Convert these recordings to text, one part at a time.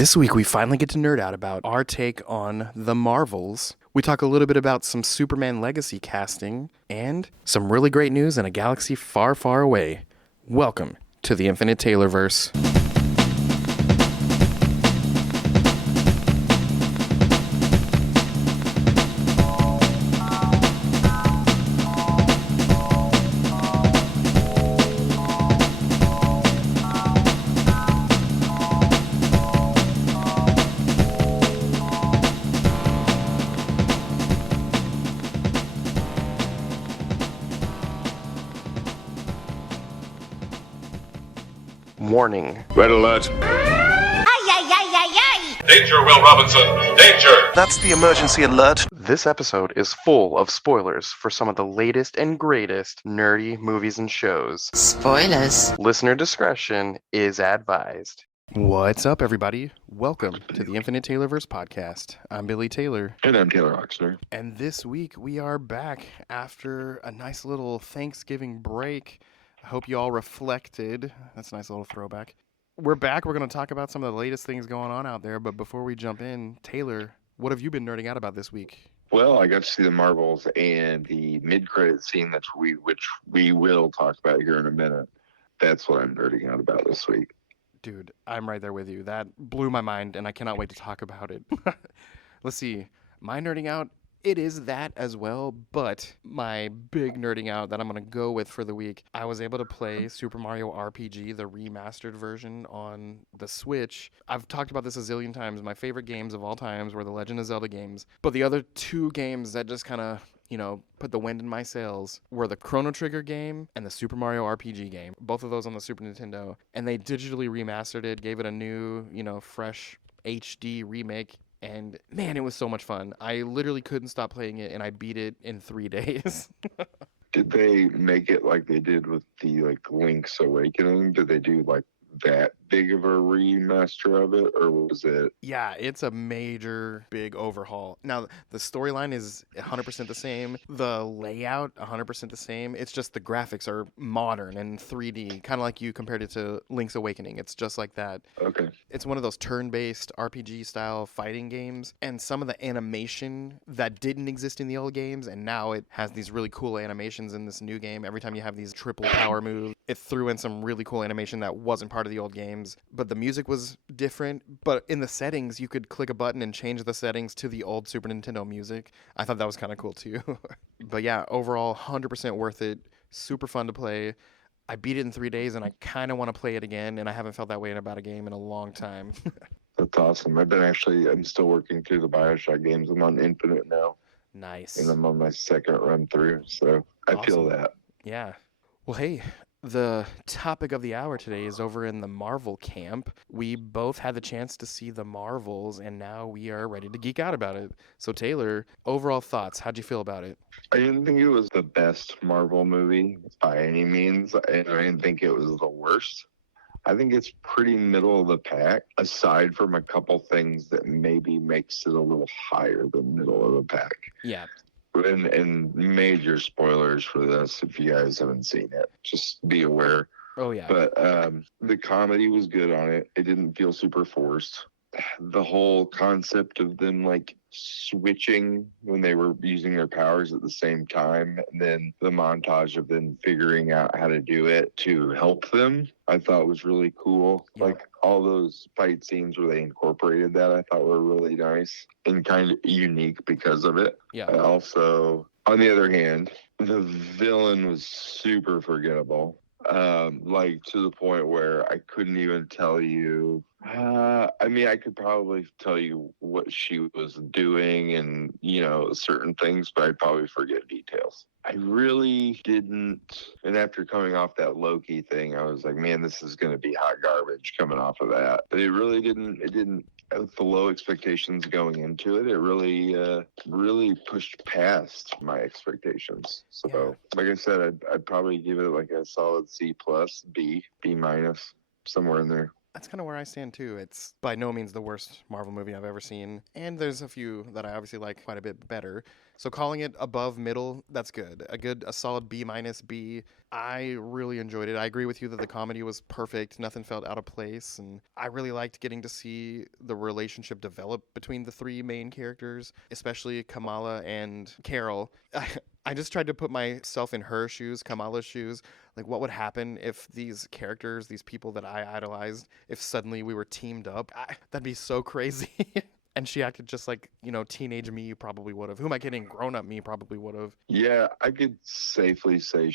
This week, we finally get to nerd out about our take on the Marvels. We talk a little bit about some Superman Legacy casting and some really great news in a galaxy far, far away. Welcome to the Infinite Taylorverse. Warning. Red alert. Danger, Will Robinson! Danger! That's the emergency alert. This episode is full of spoilers for some of the latest and greatest nerdy movies and shows. Spoilers. Listener discretion is advised. What's up, everybody? Welcome to the Infinite Taylorverse podcast. I'm Billy Taylor. And I'm Taylor Oxner. And this week we are back after a nice little Thanksgiving break. I hope you all reflected. That's a nice little throwback. We're back. We're going to talk about some of the latest things going on out there. But before we jump in, Taylor, what have you been nerding out about this week? Well, I got to see the Marvels and the mid-credit scene which we will talk about here in a minute. That's what I'm nerding out about this week. Dude, I'm right there with you. That blew my mind, and I cannot wait to talk about it. Let's see. My nerding out, it is that as well, but my big nerding out that I'm going to go with for the week, I was able to play Super Mario RPG, the remastered version on the Switch. I've talked about this a zillion times. My favorite games of all times were the Legend of Zelda games, but the other two games that just kind of put the wind in my sails were the Chrono Trigger game and the Super Mario RPG game. Both of those on the Super Nintendo. And they digitally remastered it, gave it a new, fresh HD remake. And man, it was so much fun. I literally couldn't stop playing it, and I beat it in 3 days. Did they make it like they did with the Link's Awakening? Did they do that big of a remaster of it, or was it? Yeah, it's a major, big overhaul. Now, the storyline is 100% the same. The layout, 100% the same. It's just the graphics are modern and 3D, kind of like you compared it to Link's Awakening. It's just like that. Okay. It's one of those turn-based RPG-style fighting games, and some of the animation that didn't exist in the old games, and now it has these really cool animations in this new game. Every time you have these triple power moves, it threw in some really cool animation that wasn't part of the old games. But the music was different. But in the settings, you could click a button and change the settings to the old Super Nintendo music. I thought that was kind of cool too. But yeah, overall, 100% worth it. Super fun to play. I beat it in 3 days, and I kind of want to play it again, and I haven't felt that way about a game in a long time. That's awesome. I'm still working through the BioShock games. I'm on Infinite now. Nice. And I'm on my second run through, so I feel that. Yeah. Well, hey, the topic of the hour today is over in the Marvel camp. We both had the chance to see the Marvels, and now we are ready to geek out about it. So, Taylor, overall thoughts, how'd you feel about it? I didn't think it was the best Marvel movie by any means, and I didn't think it was the worst. I think it's pretty middle of the pack, aside from a couple things that maybe makes it a little higher than middle of the pack. Yeah. And major spoilers for this if you guys haven't seen it. Just be aware. Oh, yeah. But the comedy was good on it. It didn't feel super forced. The whole concept of them switching when they were using their powers at the same time, and then the montage of them figuring out how to do it to help them, I thought was really cool. Yeah. All those fight scenes where they incorporated that, I thought were really nice and kind of unique because of it. Yeah. I also, on the other hand, the villain was super forgettable. To the point where I couldn't even tell you. I could probably tell you what she was doing and, certain things, but I'd probably forget details. I really didn't. And after coming off that Loki thing, I was like, man, this is going to be hot garbage coming off of that. But it really didn't. It didn't. With the low expectations going into it, it really pushed past my expectations. So, like I said, I'd probably give it a solid C plus, B minus, somewhere in there. That's kind of where I stand too. It's by no means the worst Marvel movie I've ever seen, and there's a few that I obviously like quite a bit better. So calling it above middle, that's good. A solid B minus B. I really enjoyed it. I agree with you that the comedy was perfect. Nothing felt out of place, and I really liked getting to see the relationship develop between the three main characters, especially Kamala and Carol. I just tried to put myself in her shoes, Kamala's shoes. Like, what would happen if these characters, these people that I idolized, if suddenly we were teamed up? That'd be so crazy. And she acted just like, teenage me probably would have. Who am I kidding? Grown up me probably would have. Yeah, I could safely say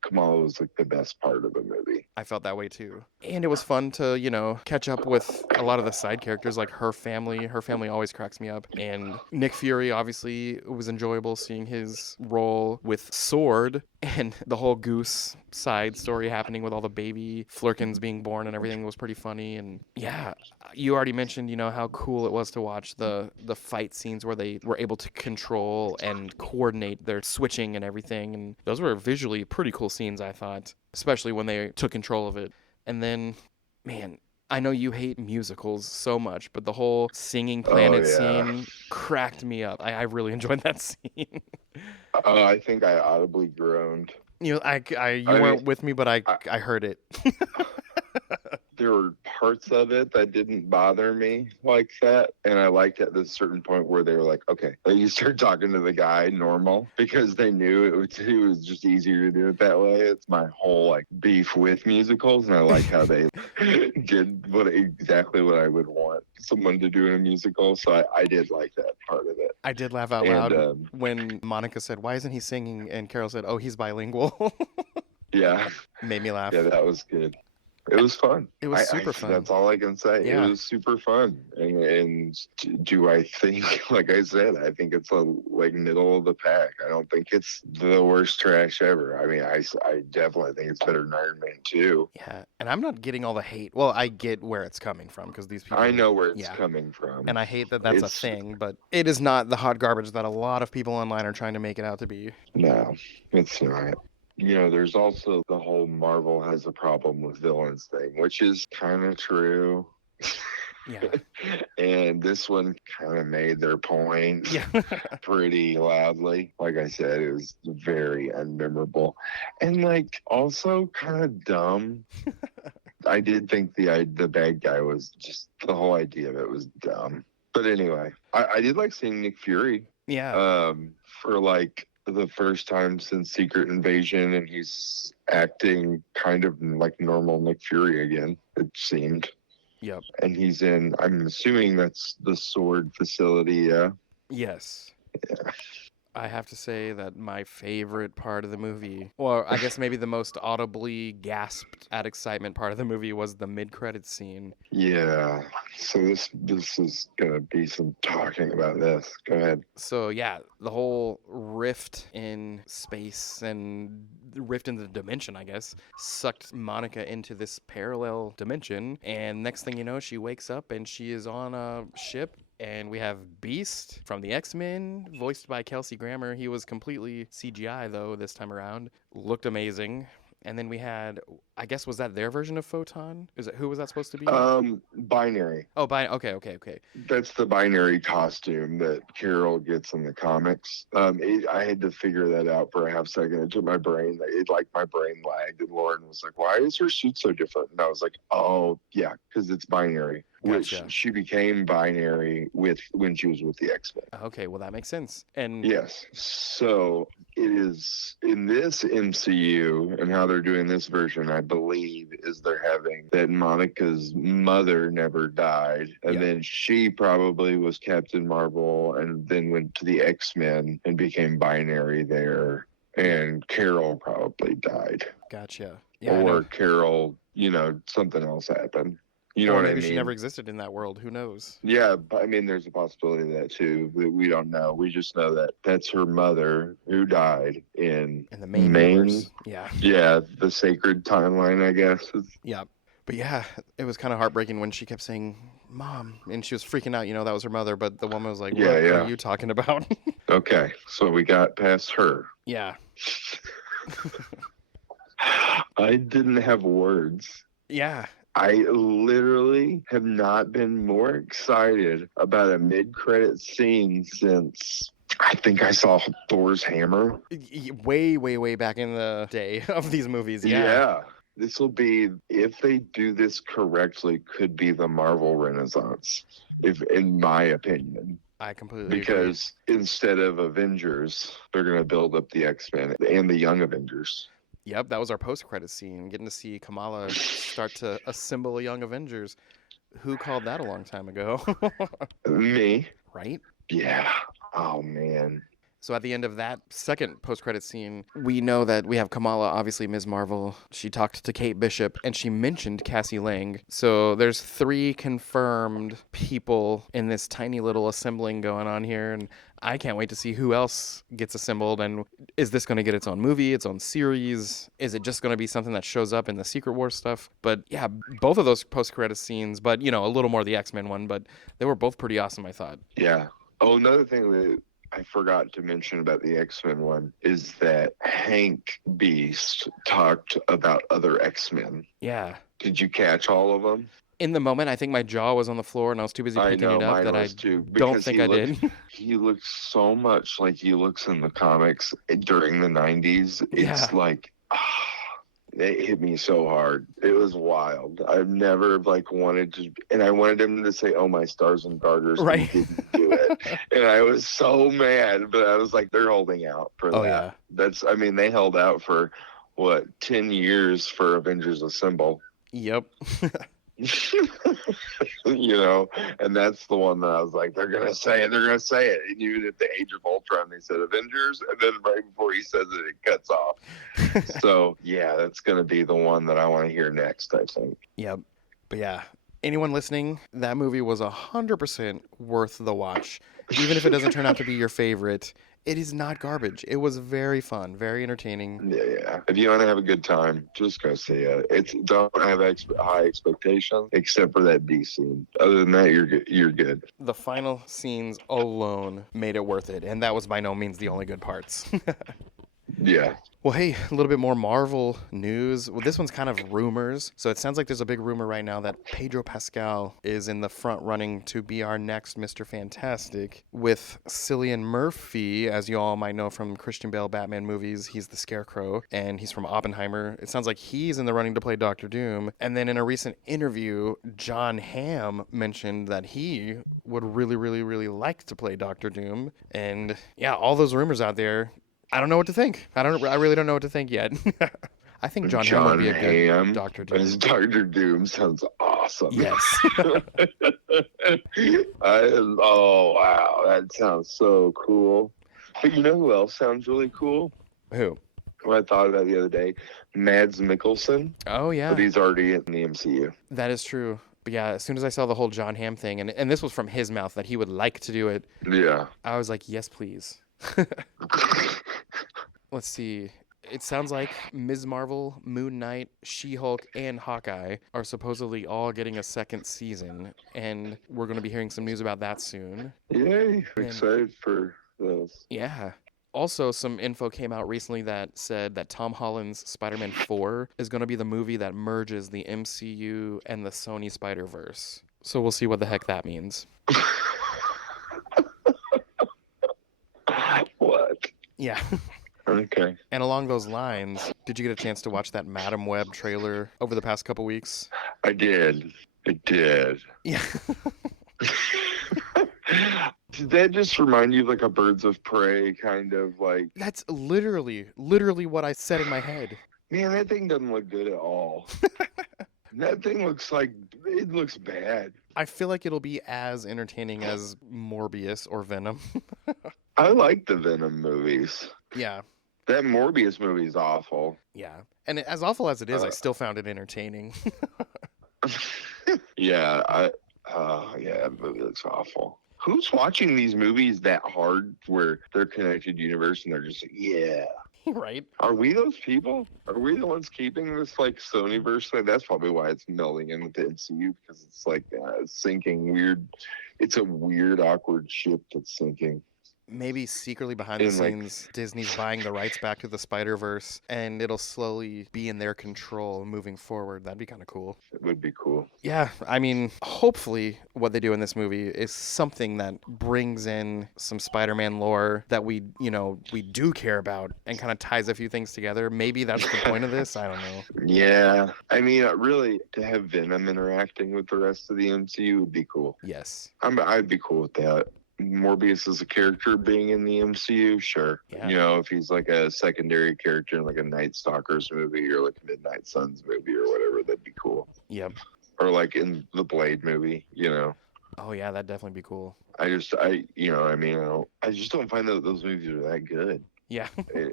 Kamala was like the best part of the movie. I felt that way too. And it was fun to, catch up with a lot of the side characters, like her family. Her family always cracks me up. And Nick Fury, obviously, it was enjoyable seeing his role with Sword and the whole Goose side story happening with all the baby Flurkins being born and everything was pretty funny. And yeah, you already mentioned, how cool it was to watch the fight scenes where they were able to control and coordinate their switching and everything. And those were visually pretty cool scenes, I thought, especially when they took control of it. And then, man, I know you hate musicals so much, but the whole singing planet scene cracked me up. I really enjoyed that scene. I think I audibly groaned. You weren't with me, but I heard it. There were parts of it that didn't bother me like that, and I liked at this certain point where they were like, okay, you start talking to the guy normal, because they knew it was just easier to do it that way. It's my whole like beef with musicals, and I like how they did exactly what I would want someone to do in a musical, so I did like that part of it. I did laugh out loud when Monica said, "Why isn't he singing?" and Carol said, "Oh, he's bilingual." Yeah. Made me laugh. Yeah, that was good. It was fun. It was super fun. That's all I can say. Yeah. It was super fun. And do I think, like I said, I think it's like middle of the pack. I don't think it's the worst trash ever. I mean, I definitely think it's better than Iron Man 2. Yeah, and I'm not getting all the hate. Well, I get where it's coming from because these people. I know where it's coming from. And I hate that that's a thing, but it is not the hot garbage that a lot of people online are trying to make it out to be. No, it's not. There's also the whole Marvel has a problem with villains thing, which is kind of true. Yeah. And this one kind of made their point pretty loudly. Like I said, it was very unmemorable. And like also kind of dumb. I did think the bad guy was just, the whole idea of it was dumb. But anyway, I did like seeing Nick Fury. Yeah. For like the first time since Secret Invasion, and he's acting kind of like normal Nick Fury again, it seemed. Yep. And he's I'm assuming that's the Sword facility, yeah? Yes. Yeah. I have to say that my favorite part of the movie, or I guess maybe the most audibly gasped at excitement part of the movie, was the mid-credits scene. Yeah. So this is gonna be some talking about this. Go ahead. So yeah, the whole rift in space and rift in the dimension, I guess, sucked Monica into this parallel dimension, and next thing you know, she wakes up and she is on a ship. And we have Beast from the X-Men, voiced by Kelsey Grammer. He was completely CGI, though, this time around. Looked amazing. And then we had, I guess, was that their version of Photon? Who was that supposed to be? Binary. Oh, okay. That's the Binary costume that Carol gets in the comics. I had to figure that out for a half second. It took my brain, my brain lagged, and Lauren was like, "Why is her suit so different?" And I was like, "Oh, yeah, because it's Binary." Gotcha. Which she became Binary when she was with the X-Men. Okay, well, that makes sense. And yes, so it is in this MCU, and how they're doing this version, I believe, is they're having that Monica's mother never died, and then she probably was Captain Marvel, and then went to the X-Men and became Binary there, and Carol probably died. Gotcha. Yeah, or Carol, something else happened. You know what I mean? Maybe she never existed in that world. Who knows? Yeah, but I mean, there's a possibility of that too. We don't know. We just know that that's her mother who died in the main universe. Yeah. Yeah, the sacred timeline, I guess. Yeah. But yeah, it was kind of heartbreaking when she kept saying, "Mom," and she was freaking out. That was her mother. But the woman was like, "What are you talking about?" Okay, so we got past her. Yeah. I didn't have words. Yeah. I literally have not been more excited about a mid-credit scene since I think I saw Thor's hammer. Way, way, way back in the day of these movies. Yeah. Yeah. This will be, if they do this correctly, could be the Marvel Renaissance, if in my opinion. I completely agree. Because instead of Avengers, they're going to build up the X-Men and the Young Avengers. Yep, that was our post-credit scene, getting to see Kamala start to assemble a Young Avengers. Who called that a long time ago? Me? Right? Yeah. Oh, man. So at the end of that second post-credit scene, we know that we have Kamala, obviously Ms. Marvel. She talked to Kate Bishop, and she mentioned Cassie Lang. So there's 3 confirmed people in this tiny little assembling going on here, and I can't wait to see who else gets assembled. And is this going to get its own movie, its own series? Is it just going to be something that shows up in the Secret Wars stuff? But yeah, both of those post-credit scenes, but you know, a little more the X-Men one, but they were both pretty awesome, I thought. Yeah. Oh, another thing that I forgot to mention about the X-Men one is that Hank Beast talked about other X-Men. Yeah. Did you catch all of them? In the moment, I think my jaw was on the floor and I was too busy picking it up that I don't think I did. He looks so much like he looks in the comics during the 90s. It's like, it hit me so hard. It was wild. I've never wanted to, and I wanted him to say, "Oh, my stars and garters," right? He didn't do it, and I was so mad. But I was like, they're holding out for that. Yeah. They held out for 10 years for Avengers Assemble. Yep. And that's the one that I was like, they're gonna say it. And even at the Age of Ultron, they said Avengers, and then right before he says it, it cuts off. So yeah, that's gonna be the one that I want to hear next, I think. Yep. But yeah, anyone listening, that movie was 100% worth the watch. Even if it doesn't turn out to be your favorite, it is not garbage. It was very fun, very entertaining. Yeah. If you want to have a good time, just go see it. Don't have high expectations, except for that B scene. Other than that, you're good. The final scenes alone made it worth it, and that was by no means the only good parts. Yeah. Well, hey, a little bit more Marvel news. Well, this one's kind of rumors. So it sounds like there's a big rumor right now that Pedro Pascal is in the front running to be our next Mr. Fantastic, with Cillian Murphy, as you all might know from Christian Bale Batman movies. He's the Scarecrow, and he's from Oppenheimer. It sounds like he's in the running to play Doctor Doom. And then in a recent interview, John Hamm mentioned that he would really, really, really like to play Doctor Doom. And yeah, all those rumors out there, I don't know what to think. I really don't know what to think yet. I think John Hamm would be a good Doctor Doom. As Doctor Doom sounds awesome. Yes. Oh, wow. That sounds so cool. But you know who else sounds really cool? Who? Who I thought about the other day? Mads Mikkelsen. Oh, yeah. But he's already in the MCU. That is true. But yeah, as soon as I saw the whole John Hamm thing, and this was from his mouth that he would like to do it, yeah, I was like, yes, please. Let's see. It sounds like Ms. Marvel, Moon Knight, She-Hulk, and Hawkeye are supposedly all getting a second season, and we're going to be hearing some news about that soon. Yay! Excited for those. Yeah. Also, some info came out recently that said that Tom Holland's Spider-Man 4 is going to be the movie that merges the MCU and the Sony Spider-Verse. So we'll see what the heck that means. What? Yeah. Okay. And along those lines, did you get a chance to watch that Madam Web trailer over the past couple weeks? I did. Yeah. Did that just remind you of like a Birds of Prey kind of like... That's literally what I said in my head. Man, that thing doesn't look good at all. That thing looks bad. I feel like it'll be as entertaining as Morbius or Venom. I like the Venom movies. Yeah. That Morbius movie is awful. Yeah. And as awful as it is, I still found it entertaining. Yeah, that movie looks awful. Who's watching these movies that hard where they're connected universe and they're just like, yeah. Right. Are we those people? Are we the ones keeping this like Sonyverse thing? That's probably why it's melding in with the MCU, because it's like sinking weird. It's a weird, awkward ship that's sinking. Maybe secretly behind the scenes, Disney's buying the rights back to the Spider-Verse, and it'll slowly be in their control moving forward. That'd be kind of cool. would be cool. Yeah, I mean, hopefully what they do in this movie is something that brings in some Spider-Man lore that we do care about and kind of ties a few things together. Maybe that's the point of this. I don't know. Yeah, I mean, really, to have Venom interacting with the rest of the MCU would be cool. Yes. I'd be cool with that. Morbius as a character being in the MCU, sure. Yeah. You know, if he's like a secondary character in like a Night Stalkers movie or like a Midnight Suns movie or whatever, that'd be cool. Yep. Or like in the Blade movie, you know. Oh yeah, that'd definitely be cool. I just don't find that those movies are that good. Yeah.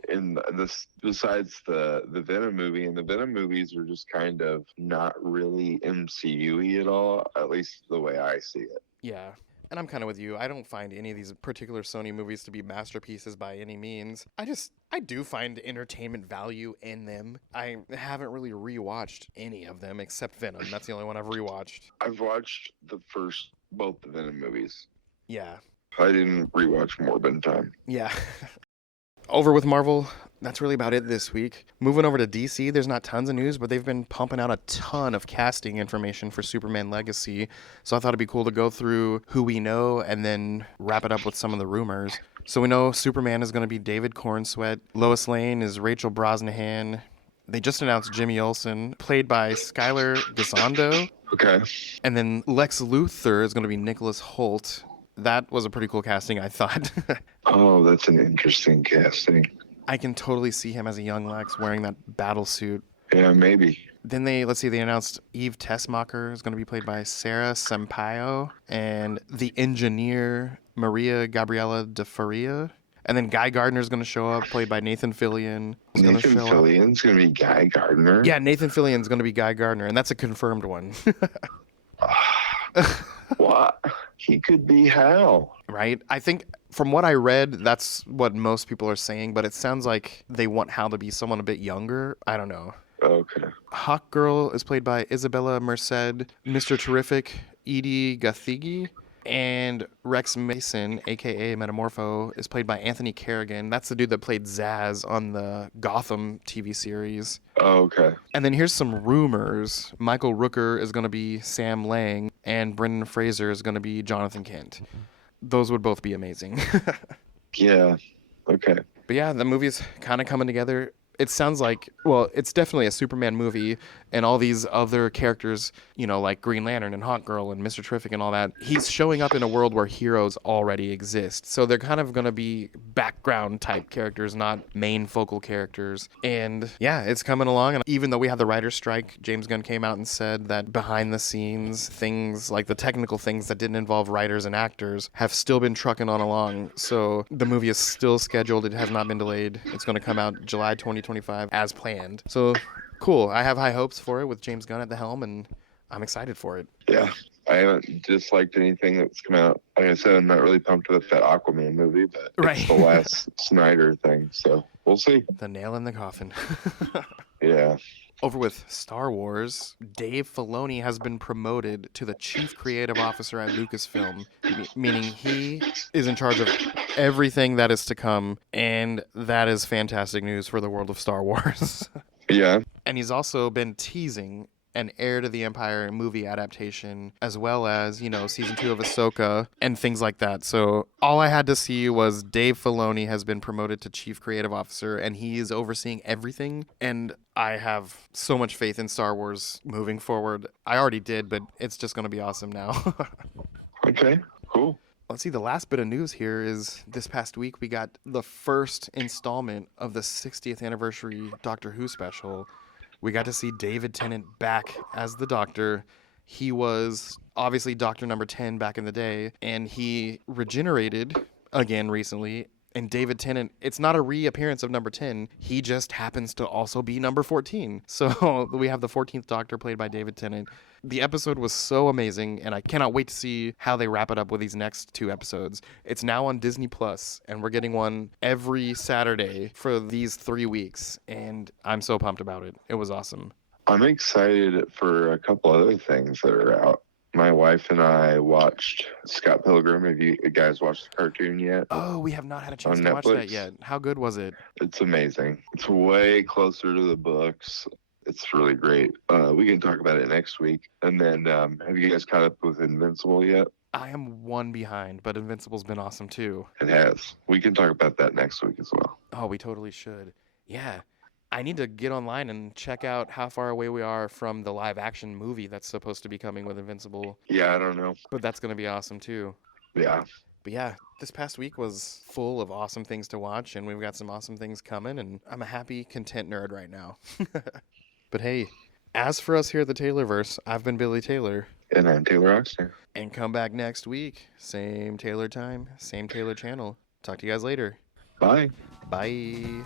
And this, besides the Venom movie, and the Venom movies are just kind of not really MCU-y at all, at least the way I see it. Yeah. And I'm kind of with you. I don't find any of these particular Sony movies to be masterpieces by any means. I do find entertainment value in them. I haven't really rewatched any of them except Venom. That's the only one I've rewatched. I've watched both the Venom movies. Yeah. I didn't rewatch more than time. Yeah. Over with Marvel. That's really about it this week. Moving over to DC, there's not tons of news, but they've been pumping out a ton of casting information for Superman Legacy. So I thought it'd be cool to go through who we know and then wrap it up with some of the rumors. So we know Superman is going to be David Cornsweet. Lois Lane is Rachel Brosnahan. They just announced Jimmy Olsen, played by Skylar Gisondo. Okay. And then Lex Luthor is going to be Nicholas Hoult. That was a pretty cool casting, I thought. Oh, that's an interesting casting. I can totally see him as a young Lex wearing that battle suit. Yeah, maybe. Then they announced Eve Tessmacher is going to be played by Sarah Sampaio, and the engineer Maria Gabriela de Faria. And then Guy Gardner is going to show up, played by Nathan Fillion. Nathan Fillion's going to be Guy Gardner? Yeah, Nathan Fillion's going to be Guy Gardner, and that's a confirmed one. What? He could be Hal. Right? I think from what I read, that's what most people are saying, but it sounds like they want Hal to be someone a bit younger. I don't know. Okay. Hawk Girl is played by Isabella Merced. Mr. Terrific, Edie Gathigi. And Rex Mason, a.k.a. Metamorpho, is played by Anthony Carrigan. That's the dude that played Zaz on the Gotham TV series. Oh, okay. And then here's some rumors. Michael Rooker is going to be Sam Lang, and Brendan Fraser is going to be Jonathan Kent. Those would both be amazing. Yeah. Okay. But yeah, the movie's kind of coming together. It sounds like, well, it's definitely a Superman movie, and all these other characters, you know, like Green Lantern and Hawk Girl and Mr. Terrific and all that, he's showing up in a world where heroes already exist. So they're kind of going to be background type characters, not main focal characters. And yeah, it's coming along. And even though we had the writer's strike, James Gunn came out and said that behind the scenes, things like the technical things that didn't involve writers and actors have still been trucking on along. So the movie is still scheduled. It has not been delayed. It's going to come out July 2025 as planned. So cool. I have high hopes for it with James Gunn at the helm, and I'm excited for it. Yeah. I haven't disliked anything that's come out. Like I said, I'm not really pumped with that Aquaman movie, but it's the last Snyder thing, so we'll see. The nail in the coffin. Yeah. Over with Star Wars, Dave Filoni has been promoted to the chief creative officer at Lucasfilm, meaning he is in charge of everything that is to come, and that is fantastic news for the world of Star Wars. Yeah. And he's also been teasing an Heir to the Empire movie adaptation, as well as, you know, season 2 of Ahsoka and things like that. So all I had to see was Dave Filoni has been promoted to chief creative officer, and he is overseeing everything. And I have so much faith in Star Wars moving forward. I already did, but it's just going to be awesome now. Okay, cool. Let's see, the last bit of news here is this past week we got the first installment of the 60th anniversary Doctor Who special. We got to see David Tennant back as the Doctor. He was obviously Doctor number 10 back in the day, and he regenerated again recently. And David Tennant, it's not a reappearance of number 10. He just happens to also be number 14. So we have the 14th Doctor played by David Tennant. The episode was so amazing, and I cannot wait to see how they wrap it up with these next 2 episodes. It's now on Disney Plus, and we're getting one every Saturday for these 3 weeks, and I'm so pumped about it. It was awesome. I'm excited for a couple other things that are out. My wife and I watched Scott Pilgrim. Have you guys watched the cartoon yet? Oh, we have not had a chance On to watch Netflix? that yet. How good was it? It's amazing. It's way closer to the books. It's really great. We can talk about it next week. And then, have you guys caught up with Invincible yet? I am one behind, but Invincible's been awesome too. It has. We can talk about that next week as well. Oh, we totally should. Yeah. I need to get online and check out how far away we are from the live action movie that's supposed to be coming with Invincible. Yeah, I don't know. But that's going to be awesome too. Yeah. But yeah, this past week was full of awesome things to watch, and we've got some awesome things coming, and I'm a happy, content nerd right now. But hey, as for us here at the Taylorverse, I've been Billy Taylor. And I'm Taylor Oxner. And come back next week. Same Taylor time, same Taylor channel. Talk to you guys later. Bye. Bye.